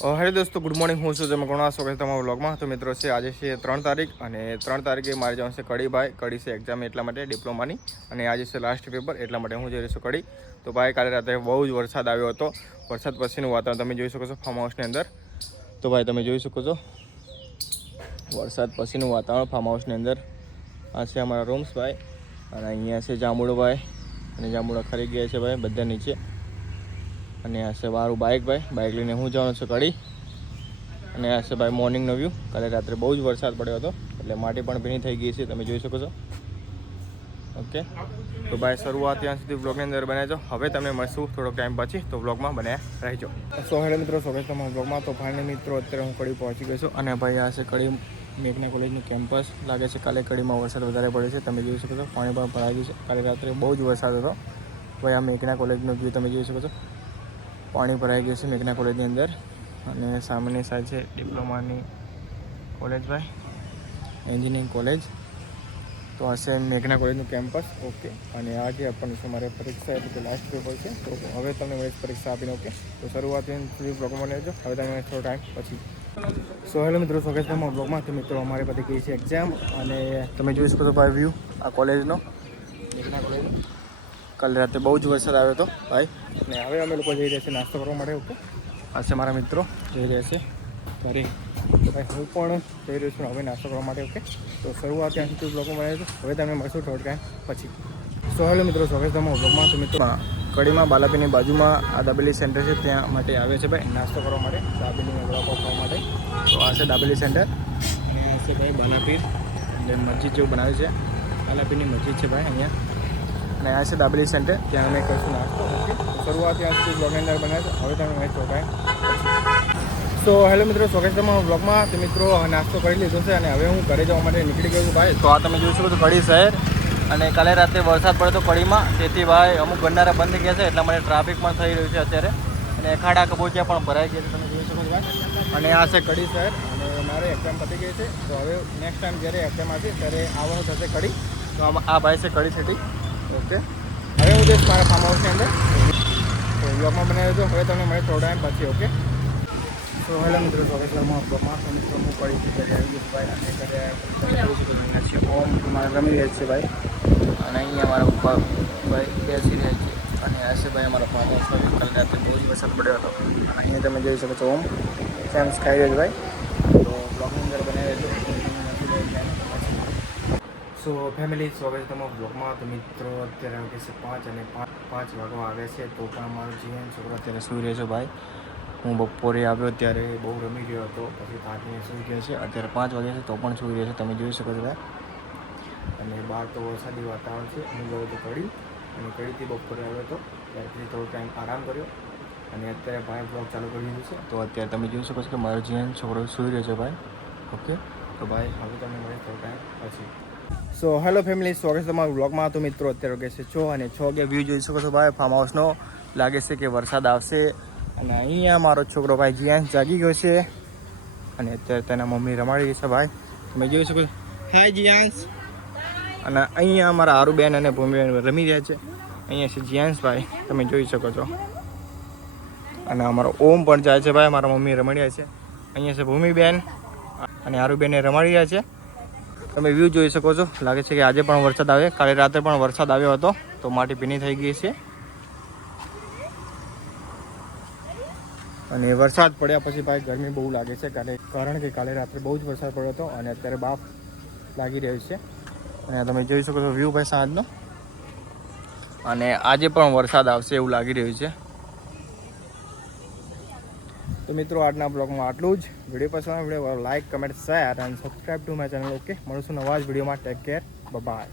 Hello દોસ્તો, good morning. હું છું તમે ઘણા સ્વાગત તમારા વ્લોગમાં. તો મિત્રો છે આજે છે 3 તારીખ અને 3 તારીખે મારે જવાનું છે કડી. ભાઈ કડી છે એક્ઝામ એટલા માટે ડિપ્લોમાની, અને આજે છે લાસ્ટ પેપર એટલા માટે હું જઈ રહ્યો છું કડી. તો ભાઈ કાલે રાત્રે બહુ જ વરસાદ આવ્યો હતો. વરસાદ પછીનું વાતાવરણ તમે જોઈ શકો છો ફાર્મ હાઉસની અંદર. તો ભાઈ તમે જોઈ શકો છો વરસાદ પછીનું વાતાવરણ ફાર્મ હાઉસની અંદર. આ છે અમારા રૂમ્સ ભાઈ, અને અહીંયા છે જાંબુડો ભાઈ, અને જાંબુડા ખરી ગયા છે ભાઈ બધા નીચે. અને આ છે મારું બાઇક ભાઈ, બાઇક લઈને હું જવાનું છું કડી. અને આ છે ભાઈ મોર્નિંગનો વ્યૂ. કાલે રાત્રે બહુ જ વરસાદ પડ્યો હતો એટલે માટી પણ ભીની થઈ ગઈ છે, તમે જોઈ શકો છો. ઓકે, તો ભાઈ શરૂઆત ત્યાં સુધી બ્લોગની અંદર બનાવજો. હવે તમને મળશું થોડોક ટાઈમ પછી, તો બ્લોગમાં બનાવ્યા રહેજો. સો હેલો મિત્રો, સ્વાગત તમારા બ્લોગમાં. તો ફાઇનલી મિત્રો અત્યારે હું કડી પહોંચી ગયો છું, અને ભાઈ આ છે કડી મેઘના કોલેજનું કેમ્પસ. લાગે છે કાલે કડીમાં વરસાદ વધારે પડ્યો છે, તમે જોઈ શકો છો. પાણી પણ ભરાઈ ગયું છે. કાલે રાત્રે બહુ જ વરસાદ હતો ભાઈ. આ મેઘના કોલેજનો વ્યૂ તમે જોઈ શકો છો. પાણી ભરાઈ ગયું છે મેઘના કોલેજની અંદર, અને સામેની સાઈડ છે ડિપ્લોમાની કોલેજ ભાઈ, એન્જિનિયરિંગ કોલેજ. તો આ છે મેઘના કોલેજનું કેમ્પસ. ઓકે, અને આજે આપણને છે મારે પરીક્ષા એટલે કે લાસ્ટ પેપર છે. તો હવે તમને મેં પરીક્ષા આપીને ઓકે, તો શરૂઆત સુધી બ્લોગમાં લેજો. હવે તમે થોડો ટાઈમ પછી. સો હેલો મિત્રો, સ્વાગત છે અમારા બ્લોગમાં. તો મિત્રો અમારે બધી ગઈ છે એક્ઝામ, અને તમે જોઈ શકો છો ભાઈ વ્યૂ આ કોલેજનો, મેઘના કોલેજનો. કાલે રાતે બહુ જ વરસાદ આવ્યો હતો ભાઈ, અને હવે અમે લોકો જઈ રહ્યા છીએ નાસ્તો કરવા માટે. ઓકે, આ છે મારા મિત્રો જઈ રહ્યા છે ઘરે. તો ભાઈ હું પણ જઈ રહ્યો છું હવે નાસ્તો કરવા માટે. ઓકે, તો શરૂઆત ત્યાં સુધી બ્લોગમાં બનાવી દો. હવે તમે મળશું થોડો ટાઈમ પછી. સો હેલો મિત્રો, સ્વાગત તમારા બ્લોગમાં. તો મિત્રો કડીમાં બાલાપીની બાજુમાં આ દાબેલી સેન્ટર છે, ત્યાં માટે આવે છે ભાઈ નાસ્તો કરવા માટે, દાબેલીમાં વડાપાવ ખાવા માટે. તો આ છે દાબેલી સેન્ટર, અને આ છે ભાઈ બાલાપીર એટલે મસ્જિદ જેવું બનાવ્યું છે. બાલાપીરની મસ્જિદ છે ભાઈ અહીંયા, અને આ છે દાબેલી સેન્ટર, ત્યાં અમે કરીશું નાસ્તો. ઓકે, શરૂઆત ત્યાં સુધી બ્લોગની અંદર બનાવે છે. હવે તમે મેચ થોડો ટાઈમ. સો હેલો મિત્રો, સ્વાગત છે તમારા બ્લોગમાં. તો મિત્રો નાસ્તો કરી લીધો છે, અને હવે હું ઘરે જવા માટે નીકળી ગયો છું ભાઈ. તો આ તમે જોઈ શકો છો કડી શહેર, અને કાલે રાતે વરસાદ પડ્યો હતો કડીમાં, તેથી ભાઈ અમુક ગંડારા બંધ થઈ ગયા છે, એટલા માટે ટ્રાફિક પણ થઈ રહ્યું છે અત્યારે, અને ખાડા કબોચિયા પણ ભરાઈ ગયા છે, તમે જોઈ શકો છો ભાઈ. અને આ છે કડી શહેર, અને મારે એક્ઝામ પતી ગઈ છે. તો હવે નેક્સ્ટ ટાઈમ જ્યારે એક્ઝામ આવશે ત્યારે આવવાનું થશે કડી. તો આ ભાઈ છે કડી સિટી. ઓકે, હવે હું જઈશ મારા ફાર્મ હાઉસની અંદર, તો બ્લોગમાં બનાવી દો. હવે તમને મળે થોડો ટાઈમ પછી. ઓકે, તો હેલો મિત્રો, સ્વાગત છે બ્લોગમાં. તો મિત્રો હું કડી ઘરે આવી ગયો ભાઈ, અને ઘરે અહીંયા છે ઓમ મારા રમી રહ્યા છે ભાઈ, અને અહીંયા મારા પપ્પા ભાઈ બેસી રહ્યા છે. અને આ છે ભાઈ અમારા ફાર્મ હાઉસમાં. કાલે રાતે બહુ જ વરસાદ પડ્યો હતો, અને અહીંયા તમે જોઈ શકો છો ઓમ સેમ્સ ખાઈ રહ્યો છે ભાઈ. તો બ્લોગની અંદર બનાવી દો. સો ફેમિલી, સ્વાગત છે તમારા બ્લોગમાં. તો મિત્રો અત્યારે વાગે છે 5, અને 5 વાગવા આવે છે. તો પણ મારો જીવન છોકરો અત્યારે સૂઈ રહ્યો છે ભાઈ. હું બપોરે આવ્યો ત્યારે બહુ રમી રહ્યો હતો, પછી થાકીને સૂઈ ગયો છે. અત્યારે 5 વાગ્યા છે તો પણ સૂઈ રહ્યો છે, તમે જોઈ શકો છો ભાઈ. અને બહાર તો વરસાદી વાતાવરણ છે. હું ગયો હતો કડી, અને કડીથી બપોરે આવ્યો હતો, ત્યારથી થોડો ટાઈમ આરામ કર્યો, અને અત્યારે ભાઈ બ્લોગ ચાલુ કરી દીધું છે. તો અત્યારે તમે જોઈ શકો છો કે મારો જીવન છોકરો સૂઈ રહ્યો છે ભાઈ. ઓકે, તો ભાઈ હવે તમને મળે થોડો ટાઈમ પછી. સો હેલો ફેમિલી, સ્વાગત છે તમારું બ્લોગમાં. તો મિત્રો અત્યારે વાગે છે 6, અને 6 વાગે વ્યૂ જોઈ શકો છો ભાઈ ફાર્મ હાઉસનો. લાગે છે કે વરસાદ આવશે, અને અહીંયા મારો છોકરો ભાઈ જીયાંશ જાગી ગયો છે, અને અત્યારે તેના મમ્મી રમાડી રહી છે ભાઈ, તમે જોઈ શકો છો. હાય જીયાંશ. અને અહીંયા અમારા આરુબેન અને ભૂમિબેન રમી રહ્યા છે. અહીંયા છે જીયાંશ ભાઈ, તમે જોઈ શકો છો. અને અમારો ઓમ પણ જાય છે ભાઈ, મારા મમ્મી રમાડી રહ્યા છે. અહીંયા છે ભૂમિબેન અને આરુબેન રમાડી રહ્યા છે. તમે વ્યૂ જોઈ શકો છો. લાગે છે કે આજે પણ વરસાદ આવે. કાલે રાતે પણ વરસાદ આવ્યો હતો, તો માટી ભીની થઈ ગઈ છે. અને વરસાદ પડ્યા પછી ભાઈ ગરમી બહુ લાગે છે, કારણ કે કાલે રાત્રે બહુ જ વરસાદ પડ્યો હતો, અને અત્યારે બાફ લાગી રહ્યું છે. અને તમે જોઈ શકો છો વ્યૂ ભાઈ સાંજનો, અને આજે પણ વરસાદ આવશે એવું લાગી રહ્યું છે. તો મિત્રો આજના બ્લોગમાં આટલું જ. વિડીયો પસંદ આવે વિડીયો લાઈક, કમેન્ટ, શેર અને subscribe to my channel. Okay, મળશું નવા જ વિડીયોમાં. Take care, by.